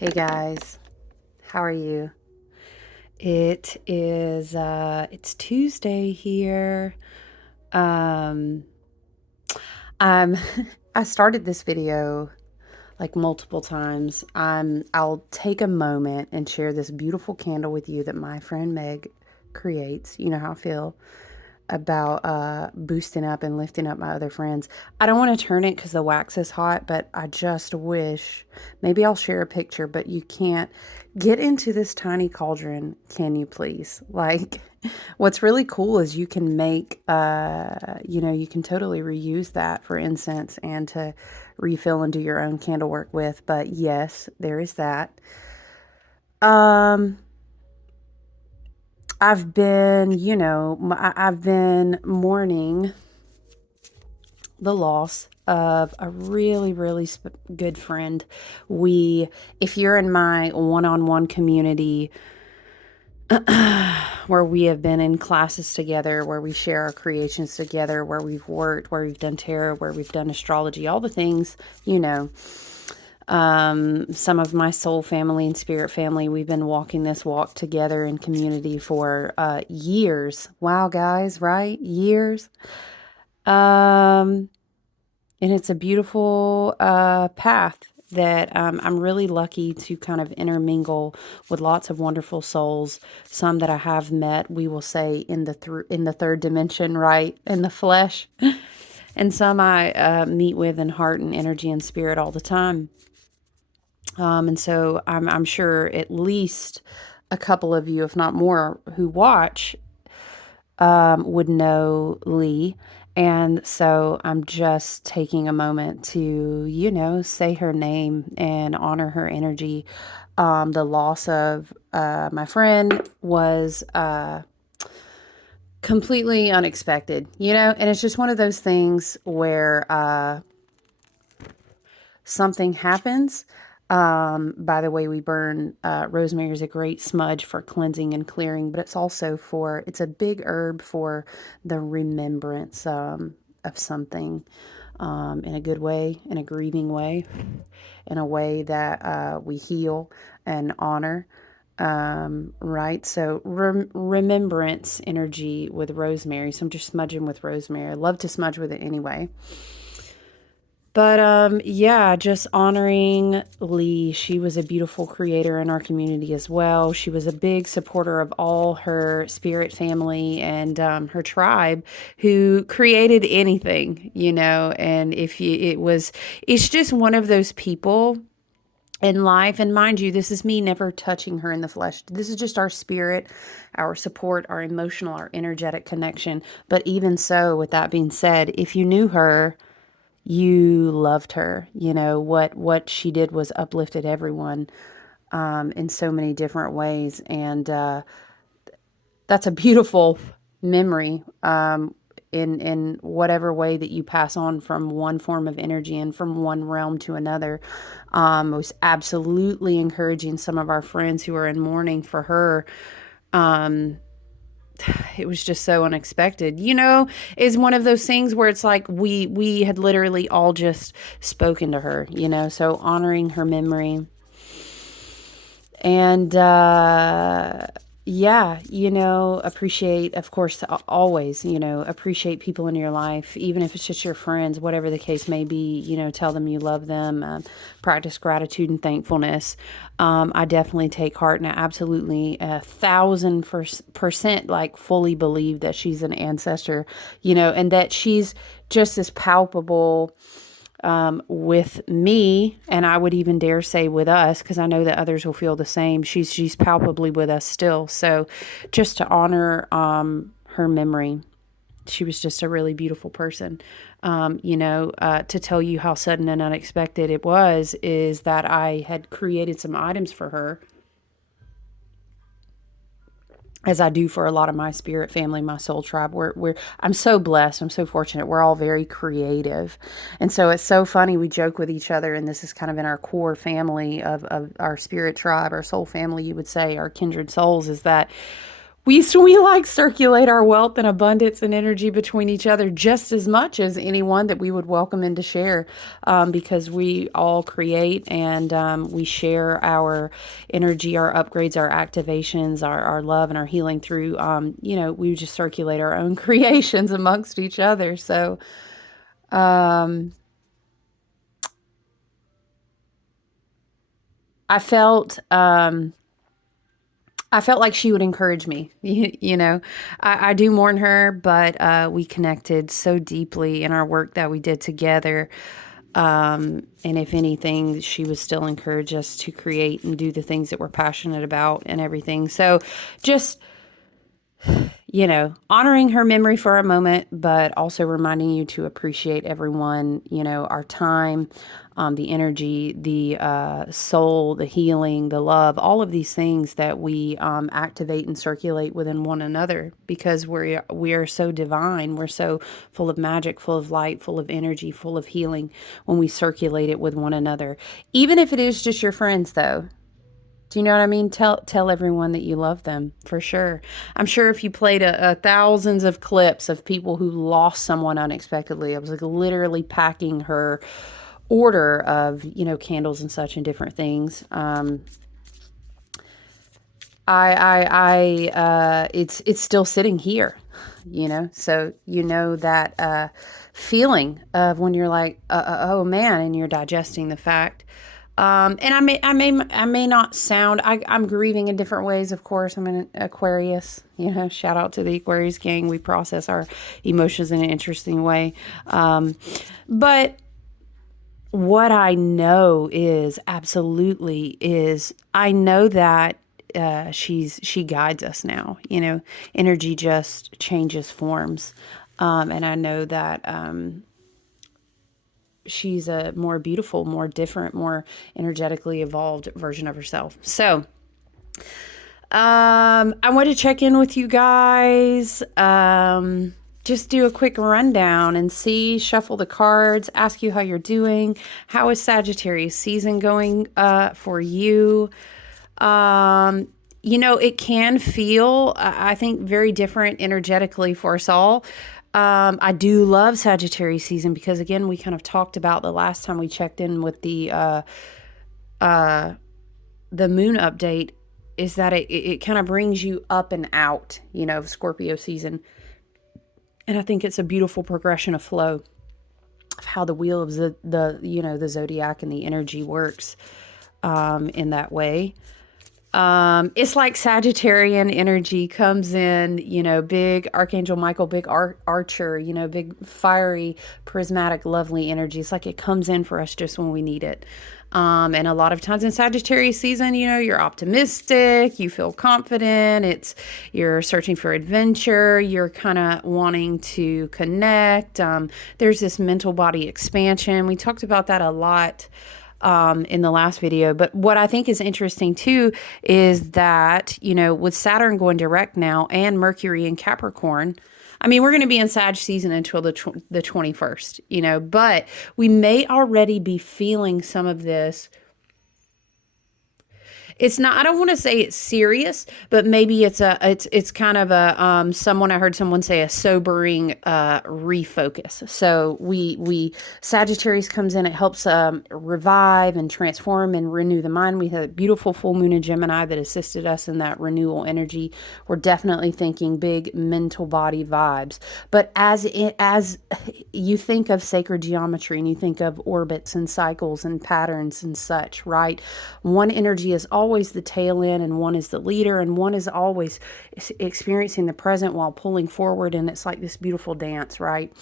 Hey guys, how are you? It's Tuesday here. Um I'm I started this video like multiple times. I'll take a moment and share this beautiful candle with you that my friend Meg creates. You know how I feel about boosting up and lifting up my other friends. I don't want to turn it because the wax is hot, but I just wish maybe I'll share a picture, but you can't get into this tiny cauldron, can you please? Like, what's really cool is you can make, you can totally reuse that for incense and to refill and do your own candle work with. But yes, there is that. Um, I've been mourning the loss of a really, really good friend. If you're in my one-on-one community, where we have been in classes together, where we share our creations together, where we've worked, where we've done tarot, where we've done astrology, all the things, some of my soul family and spirit family, we've been walking this walk together in community for years. Wow, guys, right? Years. Um, and it's a beautiful path that I'm really lucky to kind of intermingle with lots of wonderful souls. Some that I have met, we will say in the third dimension, right, in the flesh, and some I meet with in heart and energy and spirit all the time. And so I'm sure at least a couple of you, if not more, who watch would know Lee. And so I'm just taking a moment to, say her name and honor her energy. The loss of my friend was completely unexpected, and it's just one of those things where something happens. By the way, we burn rosemary is a great smudge for cleansing and clearing, but it's a big herb for the remembrance of something in a good way, in a grieving way, in a way that we heal and honor. Right. So remembrance energy with rosemary. So I'm just smudging with rosemary. I love to smudge with it anyway. But yeah, just honoring Lee. She was a beautiful creator in our community as well. She was a big supporter of all her spirit family and her tribe who created anything, and it's just one of those people in life. And mind you, this is me never touching her in the flesh. This is just our spirit, our support, our emotional, our energetic connection. But even so, with that being said, if you knew her, you loved her. What she did was uplifted everyone in so many different ways, and that's a beautiful memory. In whatever way that you pass on from one form of energy and from one realm to another, was absolutely encouraging some of our friends who are in mourning for her. It was just so unexpected, is one of those things where it's like we had literally all just spoken to her, so honoring her memory. And yeah, appreciate, of course, always, appreciate people in your life, even if it's just your friends, whatever the case may be, tell them you love them, practice gratitude and thankfulness. I definitely take heart, and I absolutely 1,000% like fully believe that she's an ancestor, and that she's just as palpable with me, and I would even dare say with us, because I know that others will feel the same. She's palpably with us still. So just to honor her memory. She was just a really beautiful person. To tell you how sudden and unexpected it was, is that I had created some items for her, as I do for a lot of my spirit family, my soul tribe. I'm so blessed. I'm so fortunate. We're all very creative. And so it's so funny. We joke with each other, and this is kind of in our core family of our spirit tribe, our soul family, you would say, our kindred souls, is that we like circulate our wealth and abundance and energy between each other just as much as anyone that we would welcome in to share, because we all create and we share our energy, our upgrades, our activations, our love and our healing through, we just circulate our own creations amongst each other. So, um, I felt, I felt like she would encourage me. I do mourn her, but we connected so deeply in our work that we did together. And if anything, she would still encourage us to create and do the things that we're passionate about and everything. So just honoring her memory for a moment, but also reminding you to appreciate everyone, our time, the energy, the soul, the healing, the love, all of these things that we activate and circulate within one another, because we are so divine. We're so full of magic, full of light, full of energy, full of healing when we circulate it with one another. Even if it is just your friends, though. Do you know what I mean? Tell everyone that you love them, for sure. I'm sure if you played a thousands of clips of people who lost someone unexpectedly, I was like literally packing her order of candles and such and different things. It's still sitting here, so that feeling of when you're like, oh man, and you're digesting the fact. And I may not sound. I'm grieving in different ways. Of course, I'm an Aquarius. Shout out to the Aquarius gang. We process our emotions in an interesting way. But what I know is absolutely is I know that she guides us now. Energy just changes forms, and I know that she's a more beautiful, more different, more energetically evolved version of herself. So, I want to check in with you guys. Just do a quick rundown and shuffle the cards, ask you how you're doing. How is Sagittarius season going for you? It can feel, I think, very different energetically for us all. I do love Sagittarius season because, again, we kind of talked about the last time we checked in with the moon update, is that it kind of brings you up and out, of Scorpio season. And I think it's a beautiful progression of flow of how the wheel of the zodiac and the energy works in that way. It's like Sagittarian energy comes in, big Archangel Michael, big archer, big fiery, prismatic, lovely energy. It's like it comes in for us just when we need it. And a lot of times in Sagittarius season, you're optimistic, you feel confident, you're searching for adventure, you're kind of wanting to connect. There's this mental body expansion. We talked about that a lot in the last video. But what I think is interesting too is that, with Saturn going direct now and Mercury in Capricorn, I mean, we're going to be in Sag season until the 21st, but we may already be feeling some of this. It's not, I don't want to say it's serious, but maybe it's kind of I heard someone say a sobering refocus. So Sagittarius comes in, it helps revive and transform and renew the mind. We had a beautiful full moon in Gemini that assisted us in that renewal energy. We're definitely thinking big mental body vibes. But as you think of sacred geometry and you think of orbits and cycles and patterns and such, right? One energy is always the tail end, and one is the leader, and one is always experiencing the present while pulling forward, and it's like this beautiful dance, right?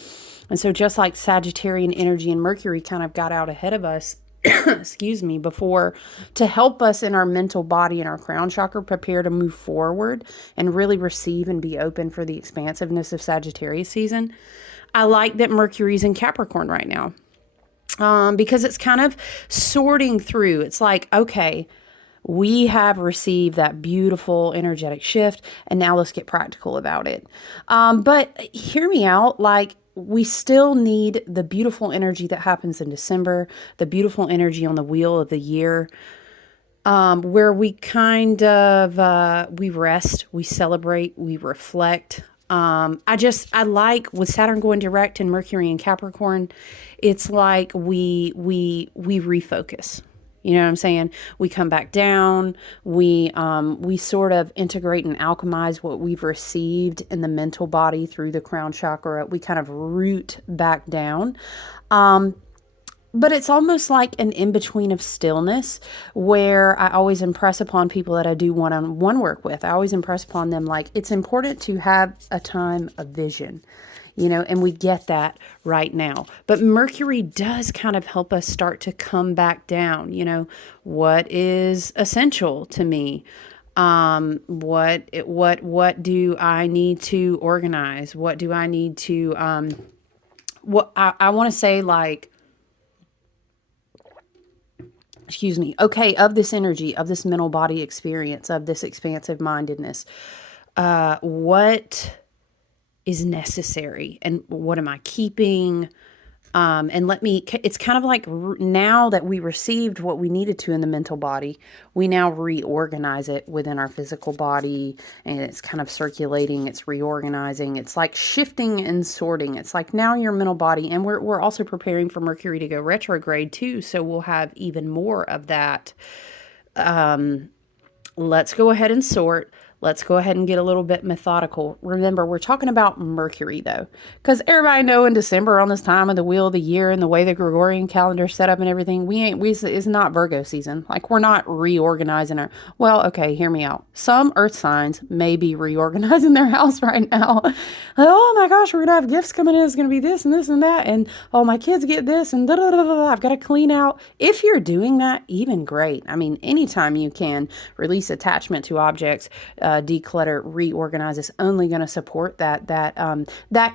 And so just like Sagittarian energy and Mercury kind of got out ahead of us, excuse me, before, to help us in our mental body and our crown chakra prepare to move forward and really receive and be open for the expansiveness of Sagittarius season. I like that Mercury's in Capricorn right now, because it's kind of sorting through. It's like, okay, we have received that beautiful energetic shift, and now let's get practical about it. But hear me out, like, we still need the beautiful energy that happens in December, the beautiful energy on the wheel of the year. where we kind of we rest, we celebrate, we reflect. I like with Saturn going direct and Mercury in Capricorn, it's like we refocus. You know what I'm saying? We come back down. We sort of integrate and alchemize what we've received in the mental body through the crown chakra. We kind of root back down. But it's almost like an in between of stillness where I always impress upon people that I do one on one work with. I always impress upon them like it's important to have a time of vision, and we get that right now. But Mercury does kind of help us start to come back down. What is essential to me? What do I need to organize? What do I need to, what I want to say, like, excuse me, okay, of this energy, of this mental body experience, of this expansive mindedness, what is necessary and what am I keeping? And it's kind of like now that we received what we needed to in the mental body, we now reorganize it within our physical body, and it's kind of circulating, it's reorganizing, it's like shifting and sorting. It's like now your mental body, and we're also preparing for Mercury to go retrograde too, so we'll have even more of that. Let's go ahead and sort. Let's go ahead and get a little bit methodical. Remember, we're talking about Mercury though, because everybody know in December on this time of the wheel of the year and the way the Gregorian calendar set up and everything, it's not Virgo season. Like we're not reorganizing well, okay, hear me out. Some earth signs may be reorganizing their house right now. Like, oh my gosh, we're going to have gifts coming in. It's going to be this and this and that. And oh, my kids get this and da da da da. I've got to clean out. If you're doing that, even great. I mean, anytime you can release attachment to objects, declutter, reorganize, is only going to support that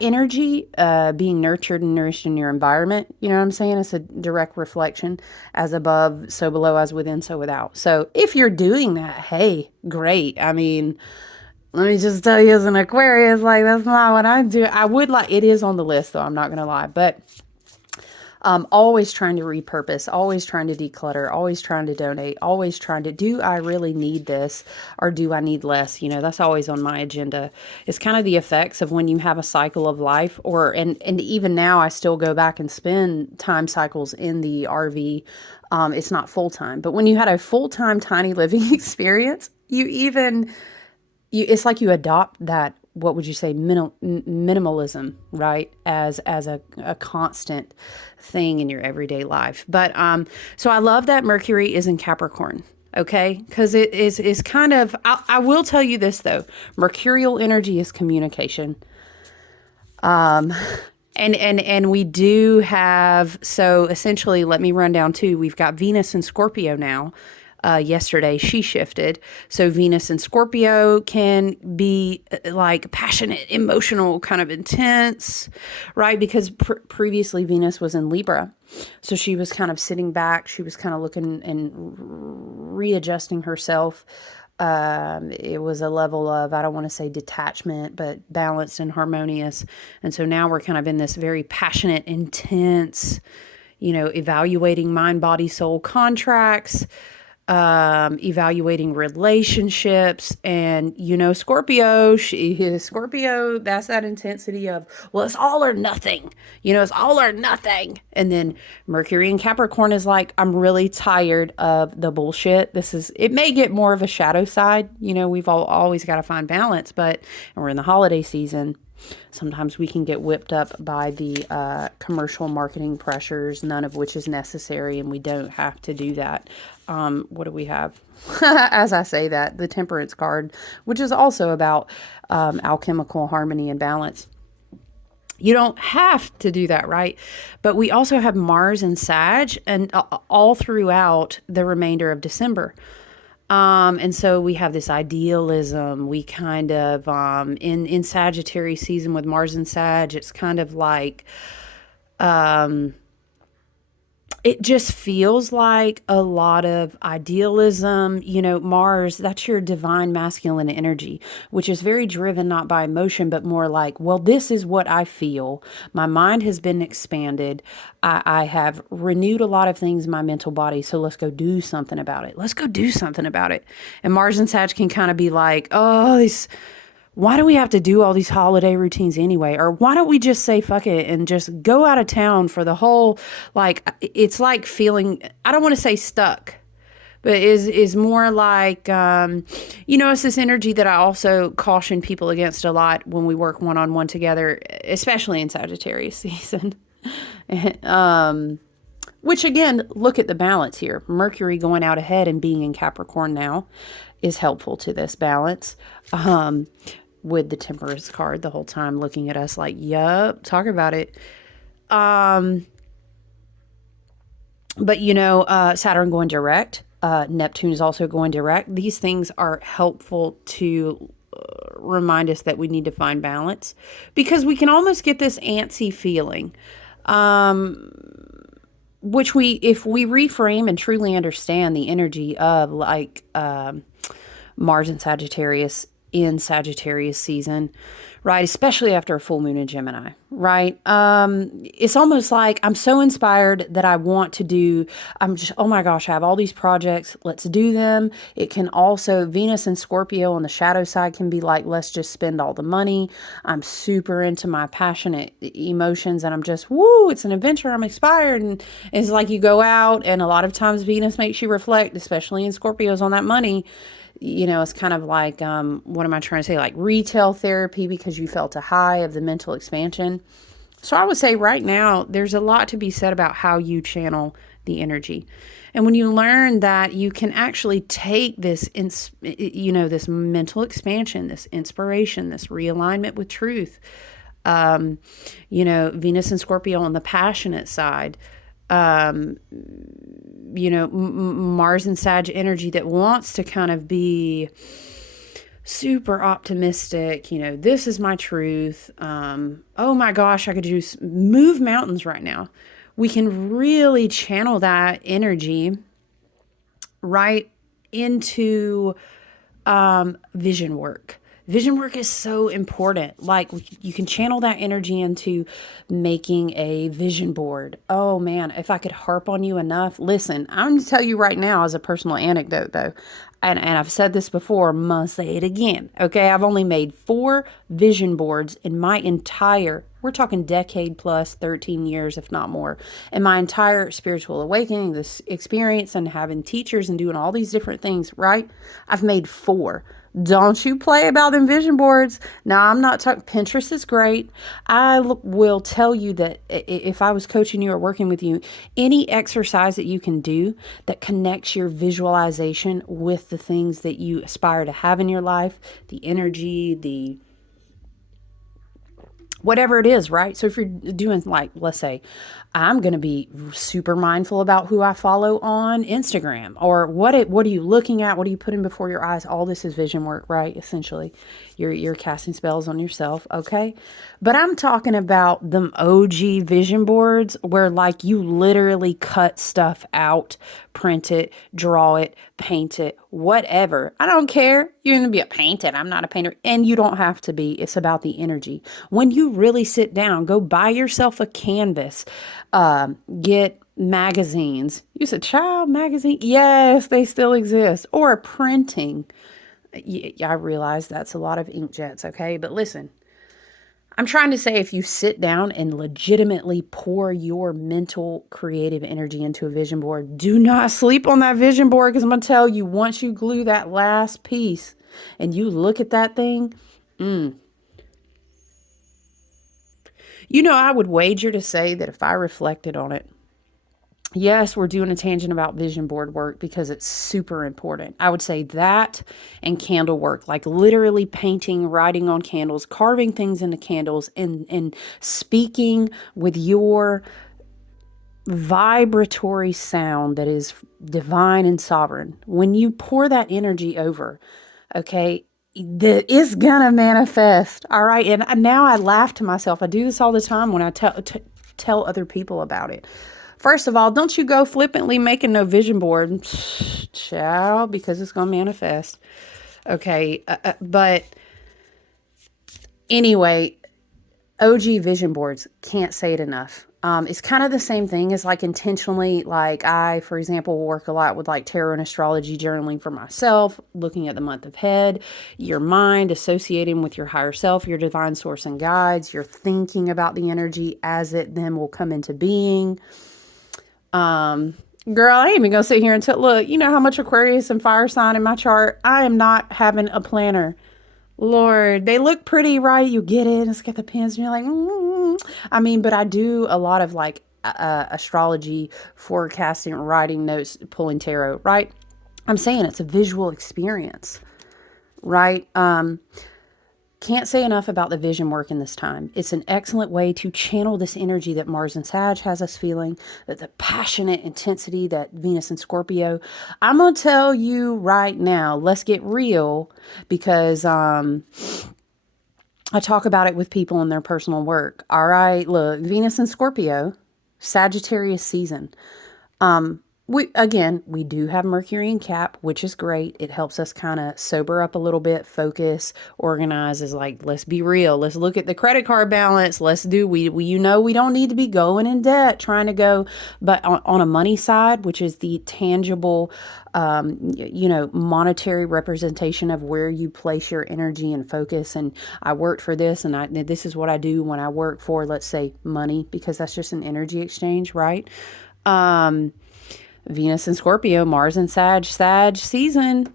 energy being nurtured and nourished in your environment. You know what I'm saying? It's a direct reflection, as above, so below, as within, so without. So if you're doing that, hey, great. I mean, let me just tell you, as an Aquarius, like that's not what I do. I would like, it is on the list though, I'm not going to lie, but always trying to repurpose, always trying to declutter, always trying to donate, always trying to, do I really need this or do I need less? That's always on my agenda. It's kind of the effects of when you have a cycle of life, and even now I still go back and spend time cycles in the RV. It's not full time, but when you had a full time tiny living experience, it's like you adopt that, what would you say, minimalism, right? As a constant thing in your everyday life. But, so I love that Mercury is in Capricorn. Okay. Cause it is kind of, I will tell you this though, Mercurial energy is communication. And we do have, so essentially, let me run down too. We've got Venus and Scorpio now. Yesterday she shifted. So Venus and Scorpio can be like passionate, emotional, kind of intense, right? Because previously Venus was in Libra. So she was kind of sitting back. She was kind of looking and readjusting herself. It was a level of, I don't want to say detachment, but balanced and harmonious. And so now we're kind of in this very passionate, intense, evaluating mind, body, soul contracts, evaluating relationships. And Scorpio, Scorpio, that's that intensity of, well, it's all or nothing, it's all or nothing. And then Mercury in Capricorn is like, I'm really tired of the bullshit. It may get more of a shadow side, we've always got to find balance, and we're in the holiday season. Sometimes we can get whipped up by the commercial marketing pressures, none of which is necessary, and we don't have to do that. What do we have? As I say that, the Temperance card, which is also about alchemical harmony and balance. You don't have to do that, right? But we also have Mars and Sag, and all throughout the remainder of December. And so we have this idealism. We kind of, in Sagittarius season with Mars and Sag, it's kind of like, it just feels like a lot of idealism. Mars, that's your divine masculine energy, which is very driven not by emotion, but more like, well, this is what I feel. My mind has been expanded. I have renewed a lot of things in my mental body. So let's go do something about it. Let's go do something about it. And Mars and Sag can kind of be like, oh, this why do we have to do all these holiday routines anyway? Or why don't we just say fuck it and just go out of town for the whole, like, it's like feeling, I don't want to say stuck, but is more like, it's this energy that I also caution people against a lot when we work one-on-one together, especially in Sagittarius season. Which again, look at the balance here. Mercury going out ahead and being in Capricorn now is helpful to this balance. With the Temperance card the whole time looking at us like, yup, talk about it. But Saturn going direct. Neptune is also going direct. These things are helpful to remind us that we need to find balance, because we can almost get this antsy feeling. Which if we reframe and truly understand the energy of like Mars and Sagittarius in Sagittarius season, right? Especially after a full moon in Gemini, right? It's almost like I'm so inspired that I want to do, I'm just, oh my gosh, I have all these projects. Let's do them. It can also, Venus and Scorpio on the shadow side can be like, let's just spend all the money. I'm super into my passionate emotions and I'm just, woo, it's an adventure. I'm inspired. And it's like you go out and a lot of times Venus makes you reflect, especially in Scorpios on that money. It's kind of like, what am I trying to say? Like retail therapy, because you felt a high of the mental expansion. So I would say right now, there's a lot to be said about how you channel the energy. And when you learn that you can actually take this, this mental expansion, this inspiration, this realignment with truth, Venus and Scorpio on the passionate side, Mars and Sag energy that wants to kind of be super optimistic. This is my truth. Oh my gosh, I could just move mountains right now. We can really channel that energy right into vision work. Vision work is so important. Like you can channel that energy into making a vision board. Oh man, if I could harp on you enough. Listen, I'm going to tell you right now as a personal anecdote though, and I've said this before, must say it again. Okay, I've only made 4 vision boards in my entire, we're talking decade plus, 13 years, if not more, in my entire spiritual awakening, this experience and having teachers and doing all these different things, right? I've made 4. Don't you play about them vision boards. Now, I'm not talking, Pinterest is great. I will tell you that if I was coaching you or working with you, any exercise that you can do that connects your visualization with the things that you aspire to have in your life, the energy, the whatever it is, right? So if you're doing like, let's say, I'm going to be super mindful about who I follow on Instagram, or what are you looking at? What are you putting before your eyes? All this is vision work, right? Essentially, you're casting spells on yourself, okay? But I'm talking about them OG vision boards where like you literally cut stuff out, print it, draw it, paint it, whatever. I don't care. You're going to be a painter. I'm not a painter. And you don't have to be. It's about the energy. When you really sit down, go buy yourself a canvas, get magazines. You said child magazine? Yes, they still exist. Or a printing. I realize that's a lot of inkjets, okay? But listen, I'm trying to say if you sit down and legitimately pour your mental creative energy into a vision board, do not sleep on that vision board, because I'm going to tell you, once you glue that last piece and you look at that thing, I would wager to say that if I reflected on it, yes, we're doing a tangent about vision board work because it's super important. I would say that and candle work, like literally painting, writing on candles, carving things into candles, and speaking with your vibratory sound that is divine and sovereign. When you pour that energy over, okay, it's gonna manifest. All right. And now I laugh to myself. I do this all the time when I tell other people about it. First of all, don't you go flippantly making no vision board, child, because it's going to manifest. Okay. But anyway, OG vision boards, can't say it enough. It's kind of the same thing as like intentionally, like I, for example, work a lot with like tarot and astrology journaling for myself, looking at the month ahead, your mind associating with your higher self, your divine source and guides, you're thinking about the energy as it then will come into being. Girl, I ain't even gonna sit here and tell, look, you know how much Aquarius and fire sign in my chart? I am not having a planner. Lord, they look pretty, right? You get it, it's got the pins, and you're like, I mean, but I do a lot of like astrology, forecasting, writing notes, pulling tarot, right? I'm saying it's a visual experience, right? Can't say enough about the vision work in this time. It's an excellent way to channel this energy that Mars and Sag has us feeling, that the passionate intensity that Venus and Scorpio. I'm going to tell you right now, let's get real, because I talk about it with people in their personal work. All right, look, Venus and Scorpio, Sagittarius season. We do have Mercury in Cap, which is great. It helps us kind of sober up a little bit, focus, organize. Is like, let's be real. Let's look at the credit card balance. We we don't need to be going in debt, trying to go, but on a money side, which is the tangible, monetary representation of where you place your energy and focus. And I worked for this, and this is what I do when I work for, let's say, money, because that's just an energy exchange, right? Venus and Scorpio, Mars and Sag season.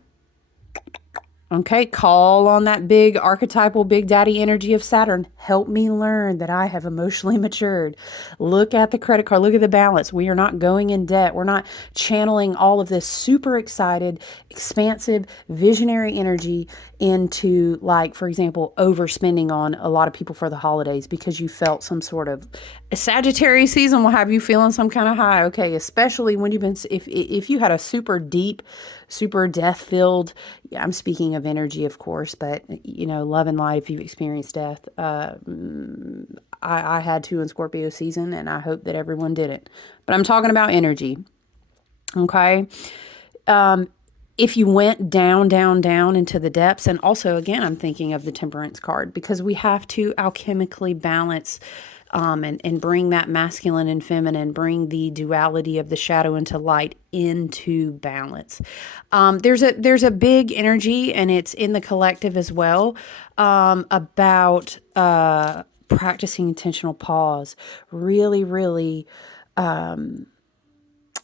Okay, call on that big archetypal big daddy energy of Saturn. Help me learn that I have emotionally matured. Look at the credit card. Look at the balance. We are not going in debt. We're not channeling all of this super excited, expansive, visionary energy into, like, for example, overspending on a lot of people for the holidays because you felt some sort of Sagittarius season will have you feeling some kind of high. Okay, especially when you've been, if you had a super deep, super death filled, I'm speaking of energy, of course, but love and light, if you've experienced death. I had to in Scorpio season, and I hope that everyone did it. But I'm talking about energy. Okay. If you went down, down, down into the depths, and also, again, I'm thinking of the Temperance card, because we have to alchemically balance and bring that masculine and feminine, bring the duality of the shadow into light into balance. There's a big energy, and it's in the collective as well, about practicing intentional pause, really, really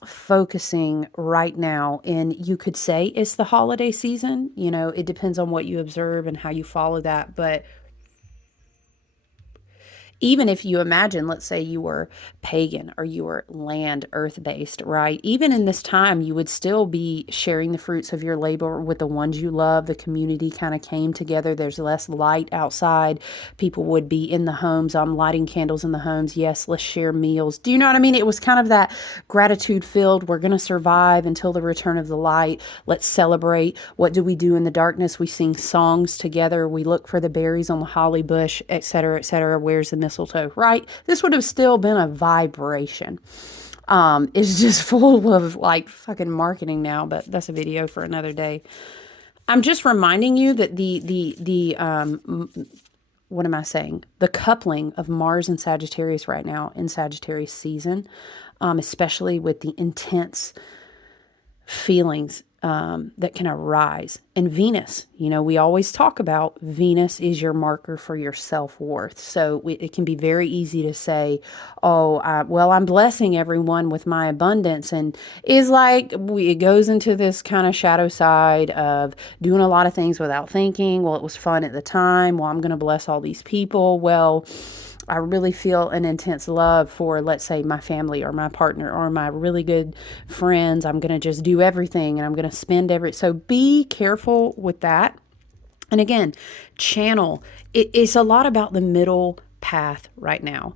focusing right now. And you could say it's the holiday season. It depends on what you observe and how you follow that, but even if you imagine, let's say you were pagan or you were land earth based, right? Even in this time, you would still be sharing the fruits of your labor with the ones you love. The community kind of came together. There's less light outside. People would be in the homes. I'm lighting candles in the homes. Yes, let's share meals. Do you know what I mean? It was kind of that gratitude filled. We're going to survive until the return of the light. Let's celebrate. What do we do in the darkness? We sing songs together. We look for the berries on the holly bush, etc., etc. Where's the mistletoe, right? This would have still been a vibration. It's just full of like fucking marketing now, but that's a video for another day. I'm just reminding you that what am I saying? The coupling of Mars and Sagittarius right now in Sagittarius season, especially with the intense feelings that can arise. And Venus, we always talk about Venus is your marker for your self-worth. So it can be very easy to say, I'm blessing everyone with my abundance. And is like, it goes into this kind of shadow side of doing a lot of things without thinking. Well, it was fun at the time. Well, I'm going to bless all these people. Well, I really feel an intense love for, let's say, my family or my partner or my really good friends. I'm going to just do everything, and I'm going to spend so be careful with that. And again, channel. It's a lot about the middle path right now.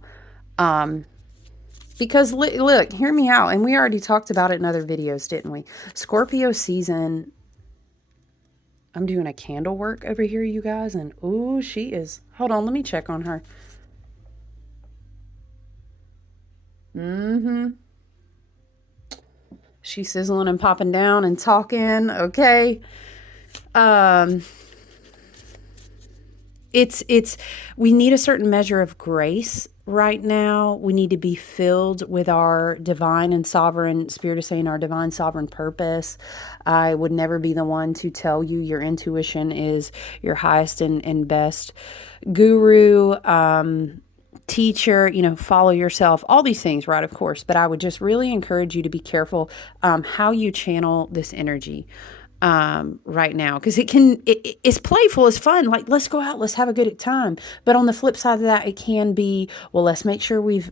Because look, hear me out. And we already talked about it in other videos, didn't we? Scorpio season. I'm doing a candle work over here, you guys. And ooh, she is. Hold on, let me check on her. She's sizzling and popping down and talking. Okay. Um, it's we need a certain measure of grace right now. We need to be filled with our divine and sovereign, spirit is saying, our divine sovereign purpose. I would never be the one to tell you your intuition is your highest and best guru, teacher, follow yourself, all these things, right? Of course. But I would just really encourage you to be careful how you channel this energy right now, because it's playful, it's fun, like let's go out, let's have a good time. But on the flip side of that, it can be, well, let's make sure we've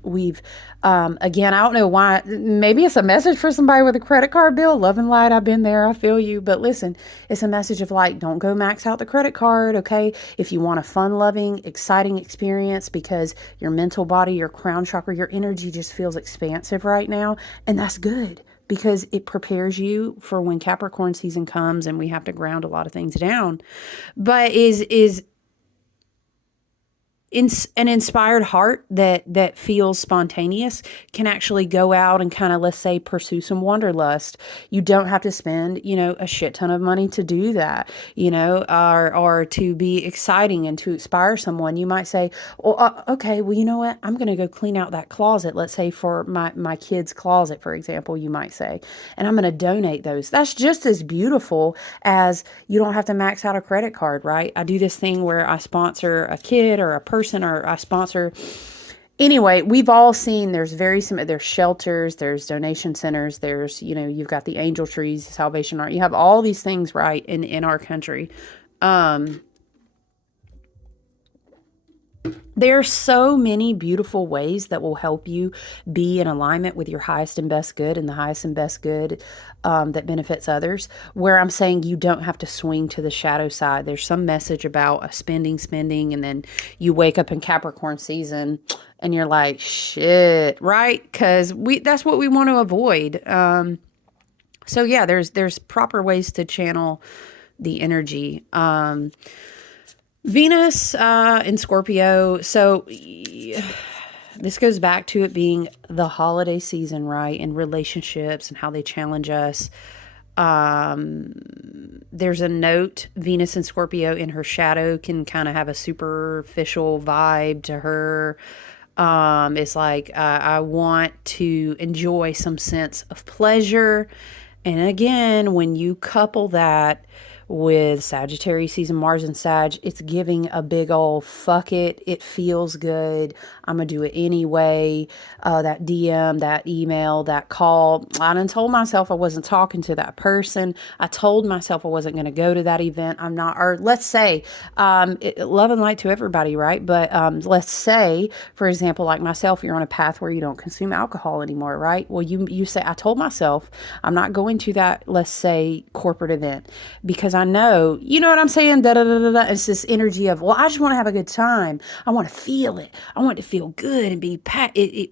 again, I don't know why, maybe it's a message for somebody with a credit card bill. Love and light, I've been there, I feel you. But listen, it's a message of like, don't go max out the credit card. Okay, if you want a fun loving exciting experience, because your mental body, your crown chakra, your energy just feels expansive right now, and that's good, because it prepares you for when Capricorn season comes and we have to ground a lot of things down. But is an inspired heart that feels spontaneous can actually go out and kind of, let's say, pursue some wanderlust. You don't have to spend, a shit ton of money to do that, or to be exciting and to inspire someone. You might say, well, okay, well, you know what, I'm going to go clean out that closet, let's say for my kid's closet, for example, you might say, and I'm going to donate those. That's just as beautiful as, you don't have to max out a credit card, right? I do this thing where I sponsor a kid or a person, or I sponsor. Anyway, we've all seen, there's shelters, there's donation centers, there's, you've got the Angel Trees, Salvation Army. You have all these things, right, in our country. There are so many beautiful ways that will help you be in alignment with your highest and best good, and the highest and best good that benefits others, where I'm saying you don't have to swing to the shadow side. There's some message about a spending, and then you wake up in Capricorn season and you're like, shit, right? Because that's what we want to avoid. So yeah, there's proper ways to channel the energy. Venus in Scorpio. So this goes back to it being the holiday season, right? And relationships and how they challenge us. There's a note, Venus in Scorpio in her shadow can kind of have a superficial vibe to her. It's like, I want to enjoy some sense of pleasure. And again, when you couple that with Sagittarius season, Mars and Sag, it's giving a big old fuck it. It feels good. I'm going to do it anyway. That DM, that email, that call. I done told myself I wasn't talking to that person. I told myself I wasn't going to go to that event. I'm not, or let's say, love and light to everybody, right? But let's say, for example, like myself, you're on a path where you don't consume alcohol anymore, right? Well, you say, I told myself I'm not going to that, let's say, corporate event, because I know, you know what I'm saying? Da, da, da, da, da. It's this energy of, well, I just want to have a good time. I want to feel it. I want it to feel good and be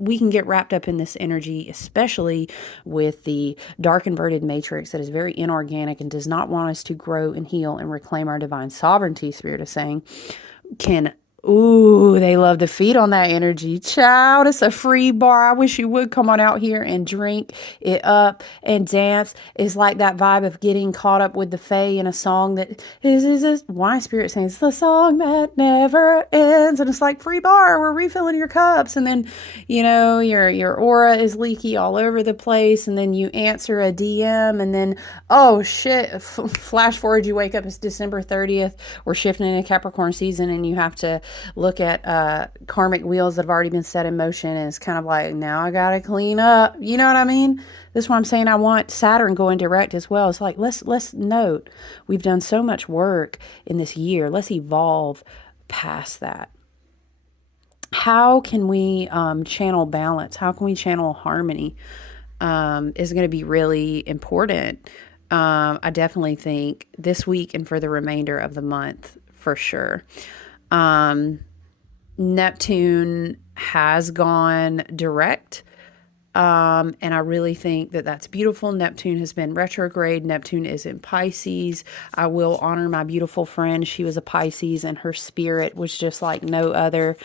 we can get wrapped up in this energy, especially with the dark inverted matrix that is very inorganic and does not want us to grow and heal and reclaim our divine sovereignty, spirit is saying, can, ooh, they love to feed on that energy. Child, it's a free bar. I wish you would come on out here and drink it up and dance. It's like that vibe of getting caught up with the fae in a song that is wine spirit saying, it's the song that never ends. And it's like, free bar, we're refilling your cups. And then, your aura is leaky all over the place. And then you answer a DM, and then, oh shit, flash forward, you wake up, it's December 30th. We're shifting into Capricorn season, and you have to look at karmic wheels that have already been set in motion, and it's kind of like, now I gotta clean up. You know what I mean? This is why I'm saying I want Saturn going direct as well. It's like, let's note, we've done so much work in this year. Let's evolve past that. How can we channel balance? How can we channel harmony? Is going to be really important. I definitely think this week and for the remainder of the month, for sure. Neptune has gone direct And I really think that that's beautiful. Neptune has been retrograde. Neptune is in Pisces. I will honor my beautiful friend. She was a Pisces, and her spirit was just like no other.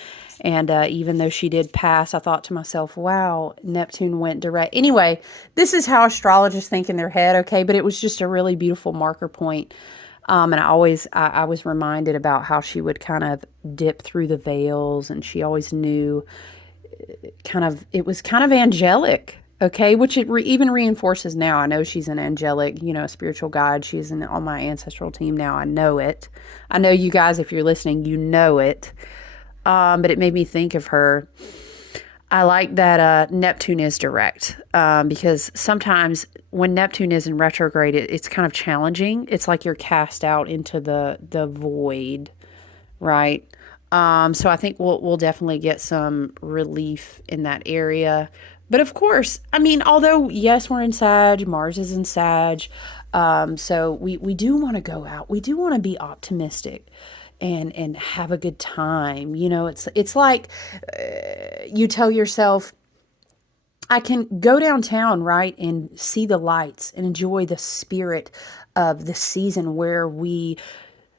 And even though she did pass, I thought to myself, wow, Neptune went direct. Anyway, this is how astrologists think in their head, okay? But it was just a really beautiful marker point. And I was reminded about how she would kind of dip through the veils, and she always knew it was kind of angelic, okay, which even reinforces now. I know she's an angelic, a spiritual guide. She's on my ancestral team now. I know it. I know you guys, if you're listening, you know it. But it made me think of her. I like that Neptune is direct, because sometimes when Neptune is in retrograde, it's kind of challenging. It's like you're cast out into the void, right? So I think we'll definitely get some relief in that area. But of course, I mean, although yes, we're in Sag, Mars is in Sag, so we do want to go out. We do want to be optimistic and have a good time. It's like you tell yourself, I can go downtown, right, and see the lights and enjoy the spirit of the season where we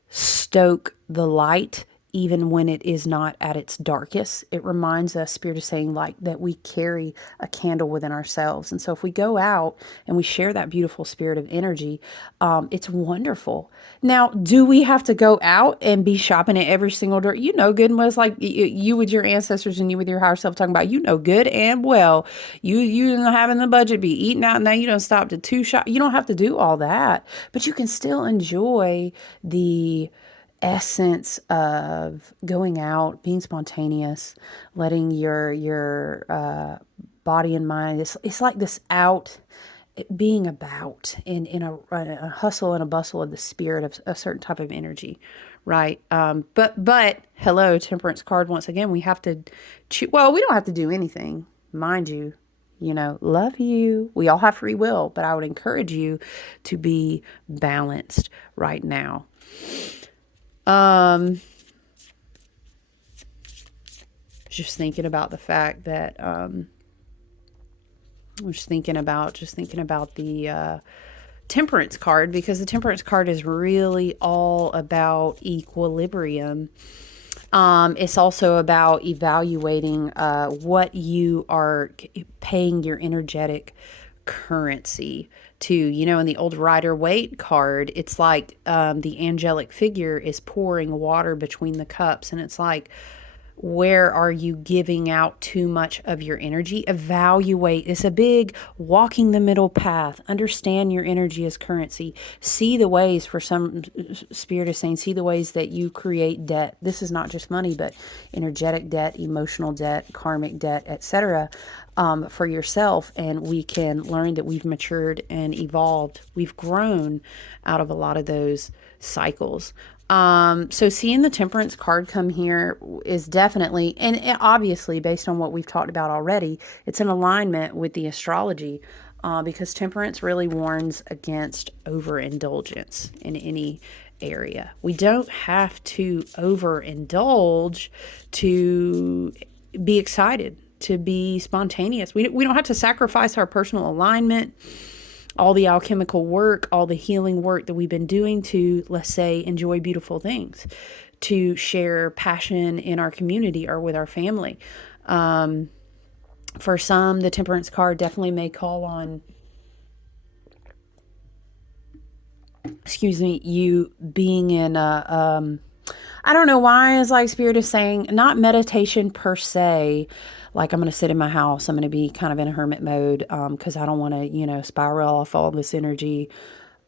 stoke the light even when it is not at its darkest. It reminds us, Spirit is saying, like, that we carry a candle within ourselves. And so if we go out and we share that beautiful spirit of energy, it's wonderful. Now, do we have to go out and be shopping at every single door? You know good and well, it's like you with your ancestors and you with your higher self talking about, good and well, you don't having the budget, be eating out. Now you don't stop to 2 shop. You don't have to do all that, but you can still enjoy the essence of going out, being spontaneous, letting your body and mind. It's like this out being about in a hustle and a bustle of the spirit of a certain type of energy, right? But hello, Temperance card. Once again, we have to. Well, we don't have to do anything, mind you. Love you. We all have free will, but I would encourage you to be balanced right now. Just thinking about the fact that I'm just thinking about the Temperance card, because the Temperance card is really all about equilibrium. It's also about evaluating what you are paying your energetic currency to. In the old Rider-Waite card, it's like the angelic figure is pouring water between the cups, and it's like, where are you giving out too much of your energy? Evaluate. It's a big walking the middle path. Understand your energy as currency. See the ways, for some, Spirit is saying, see the ways that you create debt. This is not just money, but energetic debt, emotional debt, karmic debt, etc., for yourself. And we can learn that we've matured and evolved. We've grown out of a lot of those cycles. So seeing the Temperance card come here is definitely, and obviously based on what we've talked about already, it's in alignment with the astrology, because Temperance really warns against overindulgence in any area. We don't have to overindulge to be excited, to be spontaneous. We don't have to sacrifice our personal alignment, all the alchemical work, all the healing work that we've been doing to, let's say, enjoy beautiful things, to share passion in our community or with our family. For some, the Temperance card definitely may call on, you being in I don't know why, it's like Spirit is saying, not meditation per se, like I'm going to sit in my house, I'm going to be kind of in a hermit mode, because I don't want to, spiral off all this energy.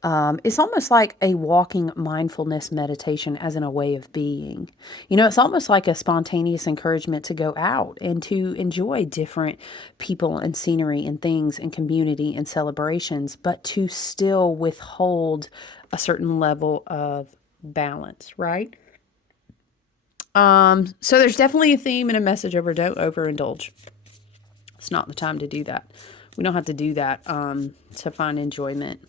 It's almost like a walking mindfulness meditation, as in a way of being. It's almost like a spontaneous encouragement to go out and to enjoy different people and scenery and things and community and celebrations, but to still withhold a certain level of balance, right? So there's definitely a theme and a message over don't overindulge. It's not the time to do that. We don't have to do that to find enjoyment.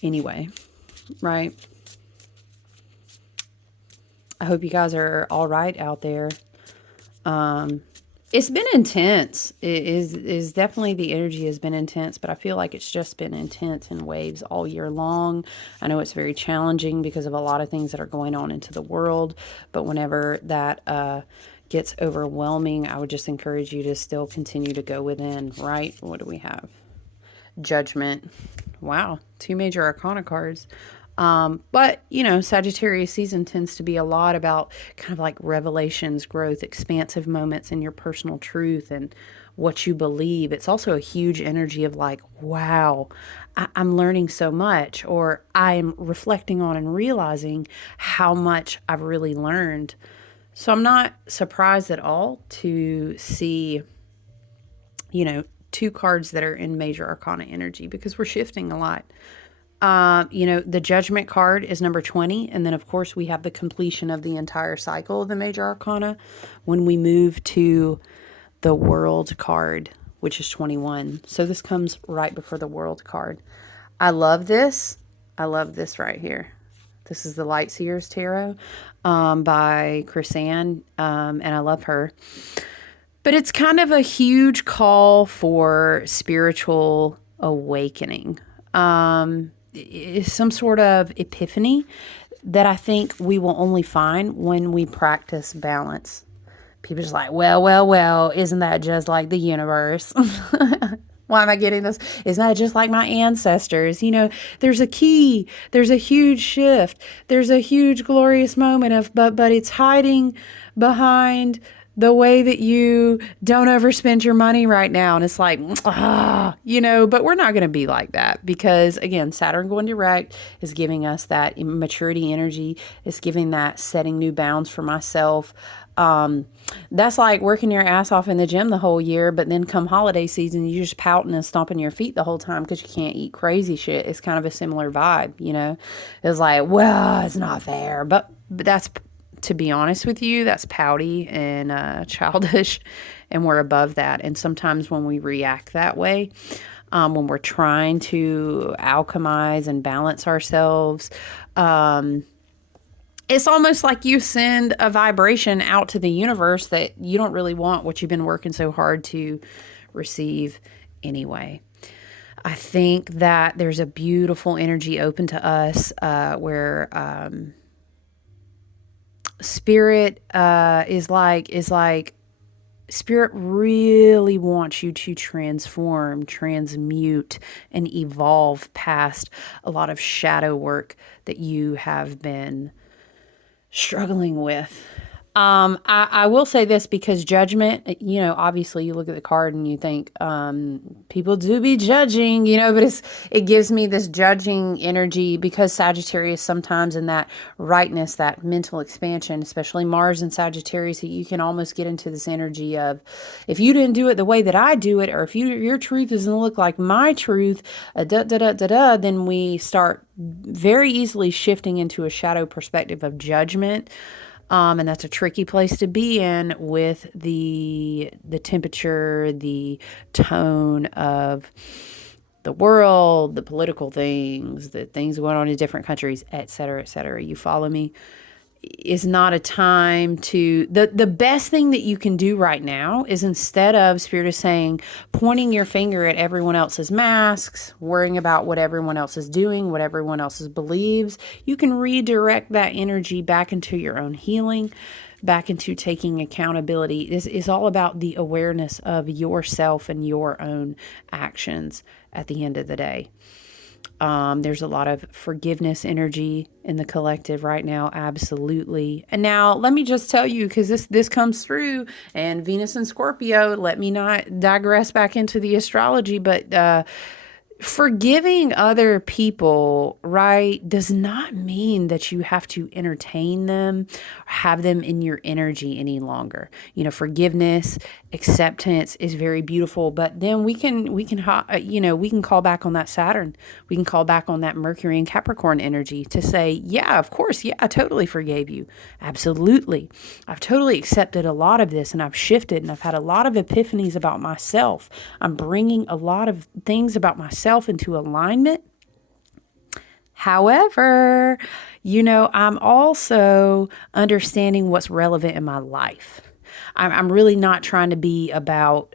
Anyway, right? I hope you guys are all right out there. It's been intense. It is definitely, the energy has been intense, but I feel like it's just been intense in waves all year long. I know it's very challenging because of a lot of things that are going on into the world, but whenever that gets overwhelming, I would just encourage you to still continue to go within, right? What do we have? Judgment. Wow, two major arcana cards. But, Sagittarius season tends to be a lot about kind of like revelations, growth, expansive moments in your personal truth and what you believe. It's also a huge energy of like, wow, I'm learning so much, or I'm reflecting on and realizing how much I've really learned. So I'm not surprised at all to see, two cards that are in major arcana energy because we're shifting a lot. The judgment card is number 20. And then, of course, we have the completion of the entire cycle of the major arcana when we move to the world card, which is 21. So this comes right before the world card. I love this. I love this right here. This is the Light Seers Tarot by Chris Ann, and I love her. But it's kind of a huge call for spiritual awakening. Some sort of epiphany that I think we will only find when we practice balance. People just like, well, isn't that just like the universe? Why am I getting this? Isn't that just like my ancestors? There's a key, there's a huge shift, there's a huge glorious moment of, but it's hiding behind the way that you don't overspend your money right now. And it's like, but we're not going to be like that because, again, Saturn going direct is giving us that maturity energy. It's giving that setting new bounds for myself. That's like working your ass off in the gym the whole year, but then come holiday season, you're just pouting and stomping your feet the whole time because you can't eat crazy shit. It's kind of a similar vibe. It's like, well, it's not fair. But that's, to be honest with you, that's pouty and childish, and we're above that. And sometimes when we react that way, when we're trying to alchemize and balance ourselves, it's almost like you send a vibration out to the universe that you don't really want what you've been working so hard to receive anyway. I think that there's a beautiful energy open to us where spirit is like spirit really wants you to transform, transmute, and evolve past a lot of shadow work that you have been struggling with. I will say this because judgment, obviously you look at the card and you think, people do be judging, but it gives me this judging energy because Sagittarius sometimes in that rightness, that mental expansion, especially Mars and Sagittarius, you can almost get into this energy of, if you didn't do it the way that I do it, or if your truth doesn't look like my truth, then we start very easily shifting into a shadow perspective of judgment. And that's a tricky place to be in with the temperature, the tone of the world, the political things, the things going on in different countries, et cetera, et cetera. You follow me? Is not a time to, the best thing that you can do right now is, instead of, Spirit is saying, pointing your finger at everyone else's masks, worrying about what everyone else is doing, what everyone else believes, you can redirect that energy back into your own healing, back into taking accountability. This is all about the awareness of yourself and your own actions at the end of the day. There's a lot of forgiveness energy in the collective right now. Absolutely. And now let me just tell you, because this comes through, and Venus and Scorpio, let me not digress back into the astrology, but forgiving other people, right, does not mean that you have to entertain them or have them in your energy any longer. Forgiveness, acceptance is very beautiful, but then we can call back on that Saturn. We can call back on that Mercury and Capricorn energy to say, yeah, of course. Yeah, I totally forgave you. Absolutely. I've totally accepted a lot of this, and I've shifted, and I've had a lot of epiphanies about myself. I'm bringing a lot of things about myself into alignment. However, I'm also understanding what's relevant in my life. I'm really not trying to be about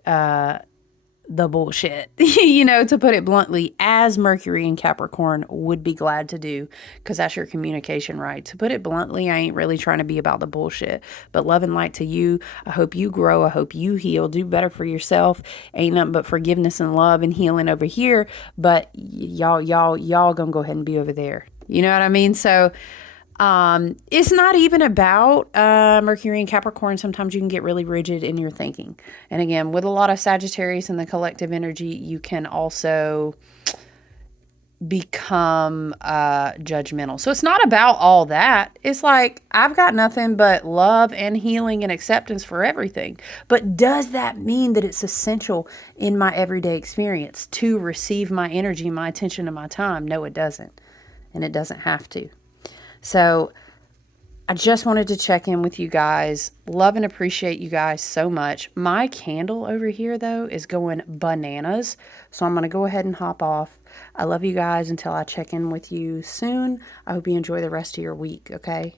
the bullshit, you know, to put it bluntly, as Mercury and Capricorn would be glad to do, because that's your communication right. To put it bluntly, I ain't really trying to be about the bullshit, but love and light to you. I hope you grow. I hope you heal. Do better for yourself. Ain't nothing but forgiveness and love and healing over here, but y'all gonna go ahead and be over there. You know what I mean? So, it's not even about Mercury and Capricorn. Sometimes you can get really rigid in your thinking. And again, with a lot of Sagittarius and the collective energy, you can also become judgmental. So it's not about all that. It's like, I've got nothing but love and healing and acceptance for everything. But does that mean that it's essential in my everyday experience to receive my energy, my attention, and my time? No, it doesn't. And it doesn't have to. So I just wanted to check in with you guys. Love and appreciate you guys so much. My candle over here, though, is going bananas. So I'm going to go ahead and hop off. I love you guys until I check in with you soon. I hope you enjoy the rest of your week, okay?